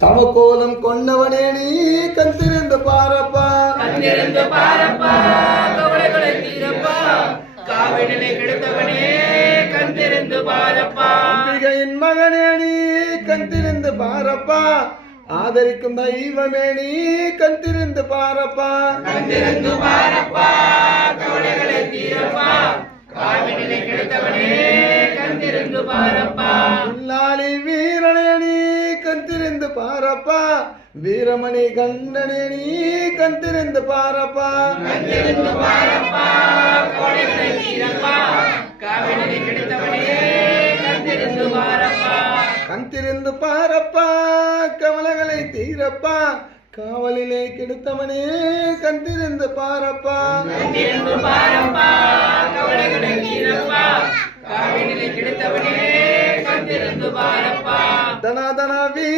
தவக்கோலம் கொண்டவனே நீ கண்திருந்து பாரப்பா, கண்திருந்து பாரப்பா, கவலைகளை தீரப்பா, காவினை கெடுத்தவனே கண்திருந்து பாரப்பா, அம்பிகையின் மகனே நீ கண்திருந்து பாரப்பா, ஆதரிக்கும் தெய்வமே நீ கண்திருந்து பாரப்பா, கண்திருந்து பாரப்பா, கவலைகளை தீரப்பா, காவினை கெடுத்தவனே கண்திருந்து பாரப்பா, உள்ளாளி வீரனே நீ கண்திருந்து பாரப்பா, வீரமணி கண்டனே நீ கண்திருந்து பாரப்பா, கண்திருந்து பாரப்பா, கவலைகளை தீரப்பா, காவினை கெடுத்தவனே கண்திருந்து பாரப்பா, கண்திருந்து பாரப்பா, கவலைகளை தீரப்பா, காவலிலே கெடுத்தவனே கண்திருந்து பாரப்பா, கண்திருந்து பாரப்பா, கவலைகளை தீரப்பா, காவினை கெடுத்தவனே கண்திருந்து பாரப்பா, தனா தனா வீர